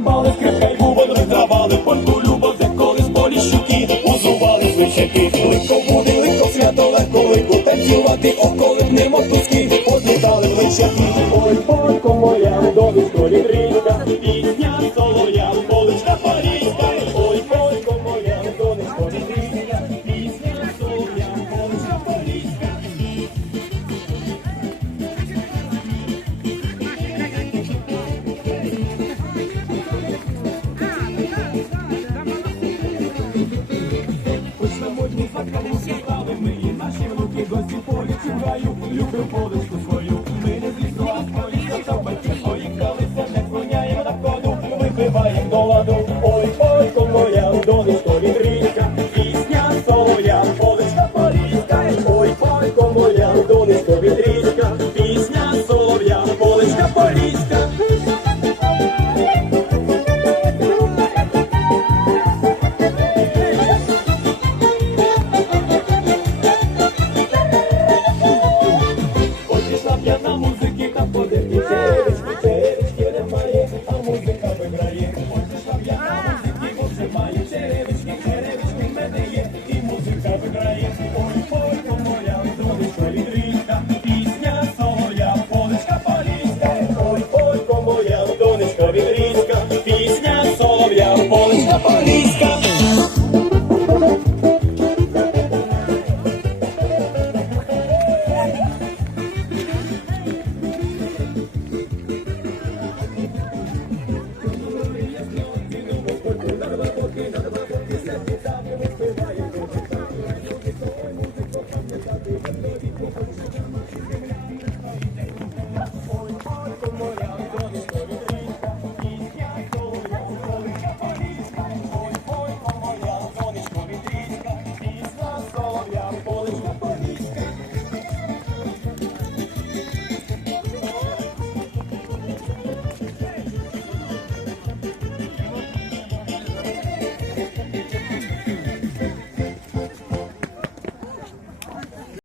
Мали скрипкай бубон, витравали польку любов, де колись болі щуки, узували звичайки. Легко буде, легко свято, легко танцювати, околик не мотузки, позлітали плечаки. Ой, полько моя, донечко лідрійська, Хоч на модні фактами справи ми наші внуки гості поліці в раю, любив свою. Ми не з лісу, а з поліця, та батьки своїх далися, не склоняємо на коду, до ладу. Ой, полько моя, донечко вітрійка, пісня своя, поличка поліська. Ой, полько моя, донечко вітрійка, пісня